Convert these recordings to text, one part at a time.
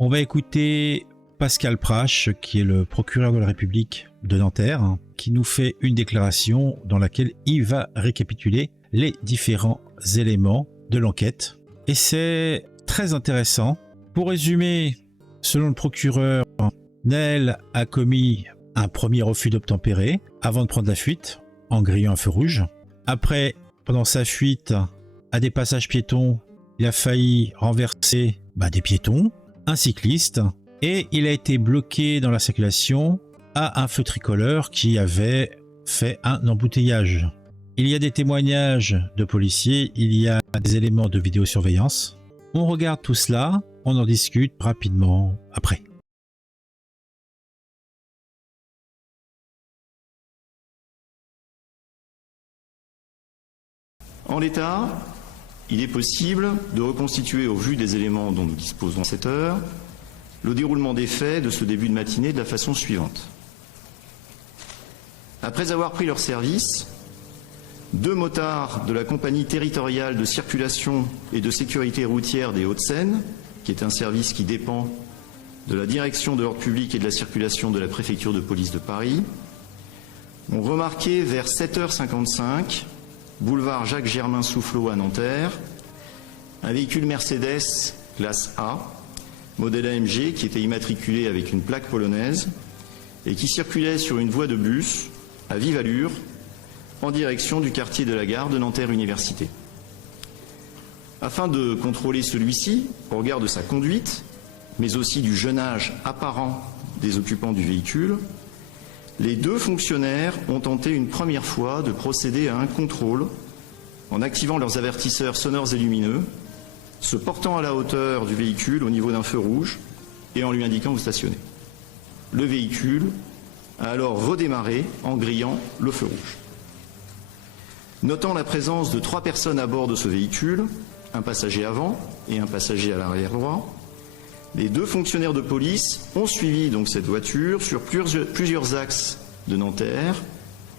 On va écouter Pascal Prache, qui est le procureur de la République de Nanterre, qui nous fait une déclaration dans laquelle il va récapituler les différents éléments de l'enquête. Et c'est très intéressant. Pour résumer, selon le procureur, Naël a commis un premier refus d'obtempérer avant de prendre la fuite en grillant un feu rouge. Après, pendant sa fuite, à des passages piétons, il a failli renverser des piétons, un cycliste, et il a été bloqué dans la circulation à un feu tricolore qui avait fait un embouteillage. Il y a des témoignages de policiers, il y a des éléments de vidéosurveillance. On regarde tout cela, on en discute rapidement après. En l'état, il est possible de reconstituer au vu des éléments dont nous disposons à cette heure le déroulement des faits de ce début de matinée de la façon suivante. Après avoir pris leur service, 2 motards de la compagnie territoriale de circulation et de sécurité routière des Hauts-de-Seine, qui est un service qui dépend de la direction de l'ordre public et de la circulation de la préfecture de police de Paris, ont remarqué vers 7h55, boulevard Jacques-Germain Soufflot à Nanterre, un véhicule Mercedes classe A, modèle AMG, qui était immatriculé avec une plaque polonaise et qui circulait sur une voie de bus à vive allure en direction du quartier de la gare de Nanterre Université. Afin de contrôler celui-ci au regard de sa conduite, mais aussi du jeune âge apparent des occupants du véhicule, les 2 fonctionnaires ont tenté une première fois de procéder à un contrôle en activant leurs avertisseurs sonores et lumineux, se portant à la hauteur du véhicule au niveau d'un feu rouge et en lui indiquant où stationner. Le véhicule a alors redémarré en grillant le feu rouge. Notant la présence de 3 personnes à bord de ce véhicule, un passager avant et un passager à l'arrière droit, les 2 fonctionnaires de police ont suivi donc cette voiture sur plusieurs axes de Nanterre,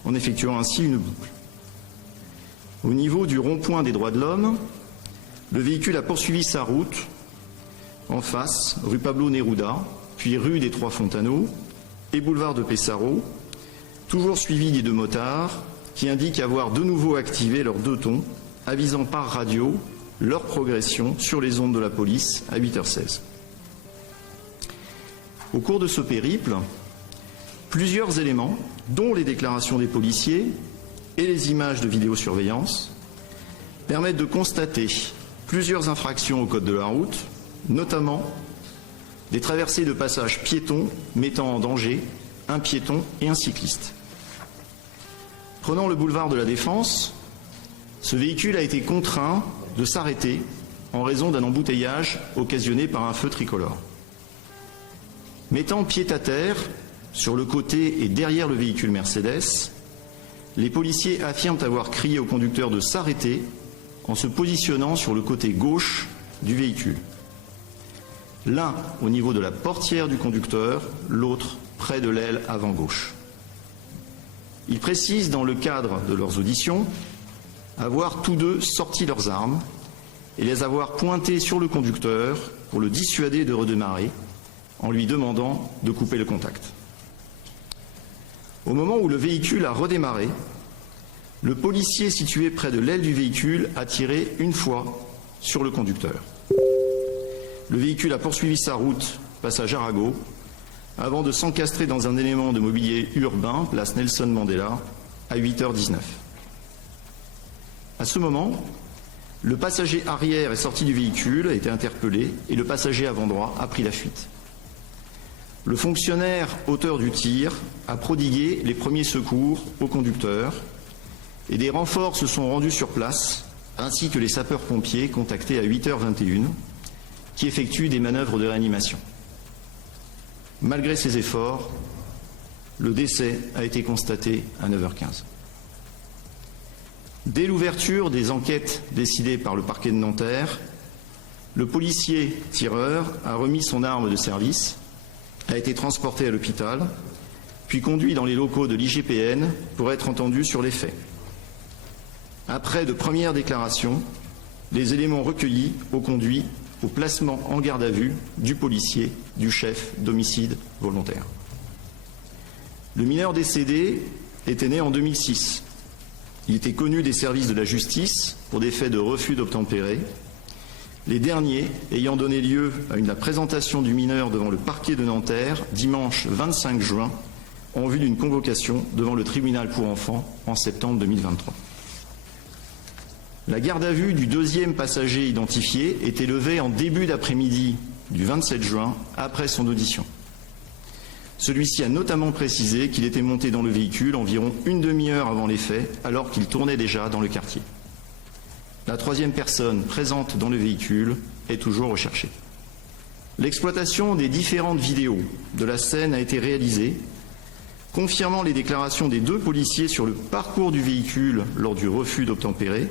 en effectuant ainsi une boucle. Au niveau du rond-point des droits de l'homme, le véhicule a poursuivi sa route en face, rue Pablo Neruda, puis rue des Trois Fontaneaux et boulevard de Pessaro, toujours suivi des 2 motards qui indiquent avoir de nouveau activé leurs 2 tons, avisant par radio leur progression sur les ondes de la police à 8h16. Au cours de ce périple, plusieurs éléments, dont les déclarations des policiers et les images de vidéosurveillance, permettent de constater plusieurs infractions au code de la route, notamment des traversées de passages piétons mettant en danger un piéton et un cycliste. Prenant le boulevard de la Défense, ce véhicule a été contraint de s'arrêter en raison d'un embouteillage occasionné par un feu tricolore. Mettant pied à terre, sur le côté et derrière le véhicule Mercedes, les policiers affirment avoir crié au conducteur de s'arrêter en se positionnant sur le côté gauche du véhicule. L'un au niveau de la portière du conducteur, l'autre près de l'aile avant gauche. Ils précisent dans le cadre de leurs auditions avoir tous 2 sorti leurs armes et les avoir pointées sur le conducteur pour le dissuader de redémarrer en lui demandant de couper le contact. Au moment où le véhicule a redémarré, le policier situé près de l'aile du véhicule a tiré une fois sur le conducteur. Le véhicule a poursuivi sa route, passage Arago, avant de s'encastrer dans un élément de mobilier urbain, place Nelson Mandela, à 8h19. À ce moment, le passager arrière est sorti du véhicule, a été interpellé, et le passager avant droit a pris la fuite. Le fonctionnaire auteur du tir a prodigué les premiers secours au conducteur et des renforts se sont rendus sur place, ainsi que les sapeurs-pompiers contactés à 8h21 qui effectuent des manœuvres de réanimation. Malgré ces efforts, le décès a été constaté à 9h15. Dès l'ouverture des enquêtes décidées par le parquet de Nanterre, le policier tireur a remis son arme de service, a été transporté à l'hôpital, puis conduit dans les locaux de l'IGPN pour être entendu sur les faits. Après de premières déclarations, les éléments recueillis ont conduit au placement en garde à vue du policier du chef d'homicide volontaire. Le mineur décédé était né en 2006. Il était connu des services de la justice pour des faits de refus d'obtempérer, les derniers ayant donné lieu à la présentation du mineur devant le parquet de Nanterre dimanche 25 juin en vue d'une convocation devant le tribunal pour enfants en septembre 2023. La garde à vue du deuxième passager identifié était levée en début d'après-midi du 27 juin après son audition. Celui-ci a notamment précisé qu'il était monté dans le véhicule environ une demi-heure avant les faits alors qu'il tournait déjà dans le quartier. La troisième personne présente dans le véhicule est toujours recherchée. L'exploitation des différentes vidéos de la scène a été réalisée, confirmant les déclarations des deux policiers sur le parcours du véhicule lors du refus d'obtempérer,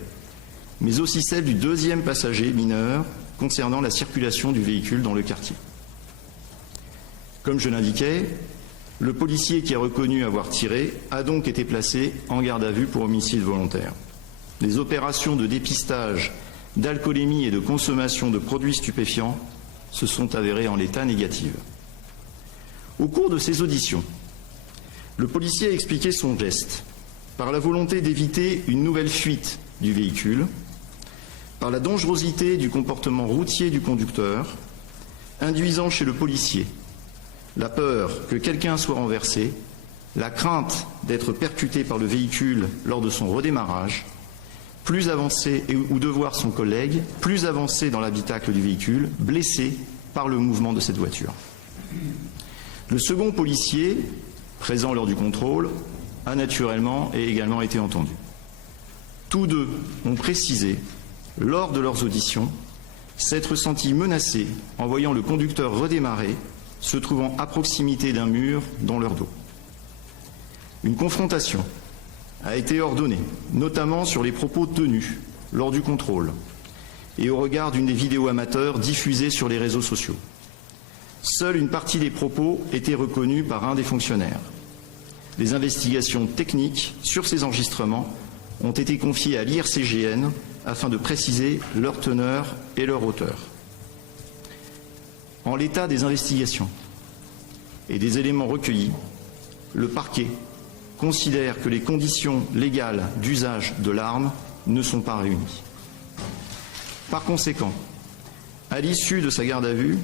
mais aussi celle du deuxième passager mineur concernant la circulation du véhicule dans le quartier. Comme je l'indiquais, le policier qui a reconnu avoir tiré a donc été placé en garde à vue pour homicide volontaire. Les opérations de dépistage d'alcoolémie et de consommation de produits stupéfiants se sont avérées en l'état négatives. Au cours de ces auditions, le policier a expliqué son geste par la volonté d'éviter une nouvelle fuite du véhicule, par la dangerosité du comportement routier du conducteur, induisant chez le policier la peur que quelqu'un soit renversé, la crainte d'être percuté par le véhicule lors de son redémarrage, plus avancé ou de voir son collègue plus avancé dans l'habitacle du véhicule, blessé par le mouvement de cette voiture. Le second policier, présent lors du contrôle, a naturellement et également été entendu. Tous deux ont précisé, lors de leurs auditions, s'être sentis menacés en voyant le conducteur redémarrer, se trouvant à proximité d'un mur dans leur dos. Une confrontation a été ordonnée, notamment sur les propos tenus lors du contrôle et au regard d'une des vidéos amateurs diffusées sur les réseaux sociaux. Seule une partie des propos était reconnue par un des fonctionnaires. Les investigations techniques sur ces enregistrements ont été confiées à l'IRCGN afin de préciser leur teneur et leur hauteur. En l'état des investigations et des éléments recueillis, le parquet considère que les conditions légales d'usage de l'arme ne sont pas réunies. Par conséquent, à l'issue de sa garde à vue,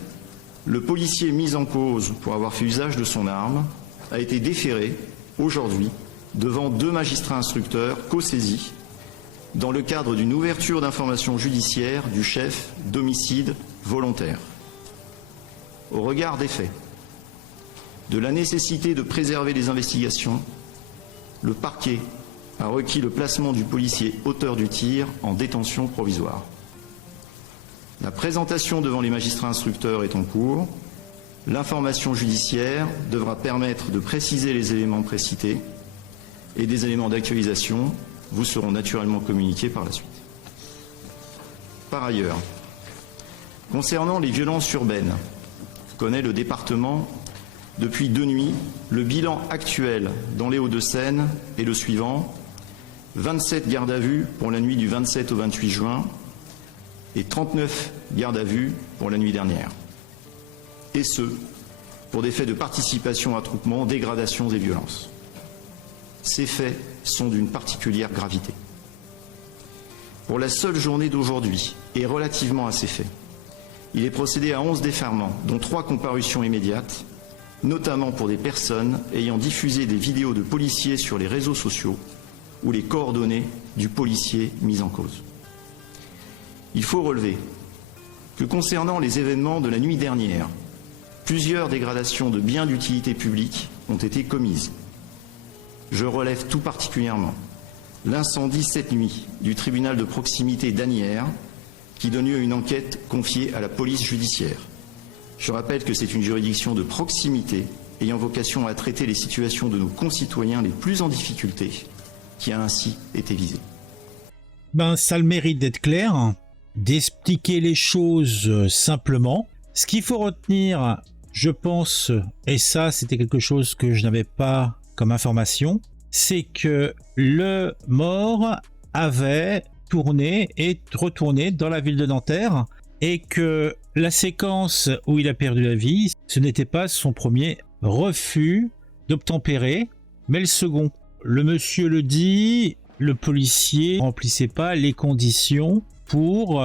le policier mis en cause pour avoir fait usage de son arme a été déféré aujourd'hui devant deux magistrats instructeurs co-saisis dans le cadre d'une ouverture d'information judiciaire du chef d'homicide volontaire. Au regard des faits, de la nécessité de préserver les investigations, le parquet a requis le placement du policier auteur du tir en détention provisoire. La présentation devant les magistrats instructeurs est en cours. L'information judiciaire devra permettre de préciser les éléments précités et des éléments d'actualisation vous seront naturellement communiqués par la suite. Par ailleurs, concernant les violences urbaines, connaît le département depuis 2 nuits. Le bilan actuel dans les Hauts-de-Seine est le suivant: 27 gardes à vue pour la nuit du 27 au 28 juin et 39 gardes à vue pour la nuit dernière. Et ce, pour des faits de participation à attroupement, dégradations et violences. Ces faits sont d'une particulière gravité. Pour la seule journée d'aujourd'hui, et relativement à ces faits, il est procédé à 11 déferments, dont 3 comparutions immédiates, notamment pour des personnes ayant diffusé des vidéos de policiers sur les réseaux sociaux ou les coordonnées du policier mis en cause. Il faut relever que concernant les événements de la nuit dernière, plusieurs dégradations de biens d'utilité publique ont été commises. Je relève tout particulièrement l'incendie cette nuit du tribunal de proximité d'Asnières, qui donne lieu à une enquête confiée à la police judiciaire. Je rappelle que c'est une juridiction de proximité ayant vocation à traiter les situations de nos concitoyens les plus en difficulté qui a ainsi été visée. Ça a le mérite d'être clair, d'expliquer les choses simplement. Ce qu'il faut retenir, je pense, et ça c'était quelque chose que je n'avais pas comme information, c'est que le mort avait tourné et retourné dans la ville de Nanterre et que la séquence où il a perdu la vie, ce n'était pas son premier refus d'obtempérer, mais le second. Le monsieur le dit, le policier remplissait pas les conditions pour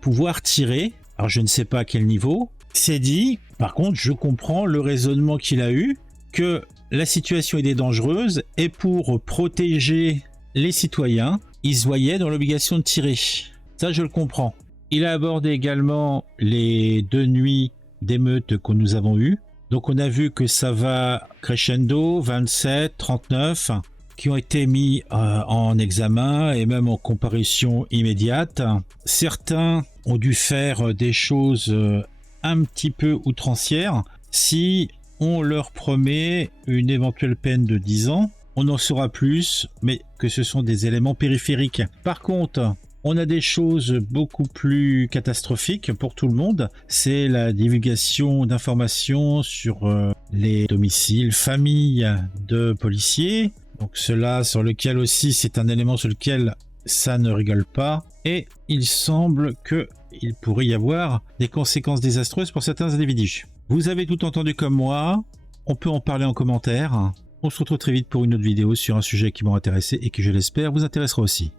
pouvoir tirer. Alors je ne sais pas à quel niveau. C'est dit, par contre je comprends le raisonnement qu'il a eu, que la situation était dangereuse et pour protéger les citoyens, il se voyait dans l'obligation de tirer. Ça je le comprends. Il a abordé également les 2 nuits d'émeutes que nous avons eues. Donc on a vu que ça va crescendo, 27, 39, qui ont été mis en examen et même en comparution immédiate. Certains ont dû faire des choses un petit peu outrancières. Si on leur promet une éventuelle peine de 10 ans, on en saura plus, mais que ce sont des éléments périphériques. Par contre, on a des choses beaucoup plus catastrophiques pour tout le monde. C'est la divulgation d'informations sur les domiciles, familles de policiers. Donc cela sur lequel aussi c'est un élément sur lequel ça ne rigole pas. Et il semble qu'il pourrait y avoir des conséquences désastreuses pour certains individus. Vous avez tout entendu comme moi. On peut en parler en commentaire. On se retrouve très vite pour une autre vidéo sur un sujet qui m'a intéressé et qui, je l'espère, vous intéressera aussi.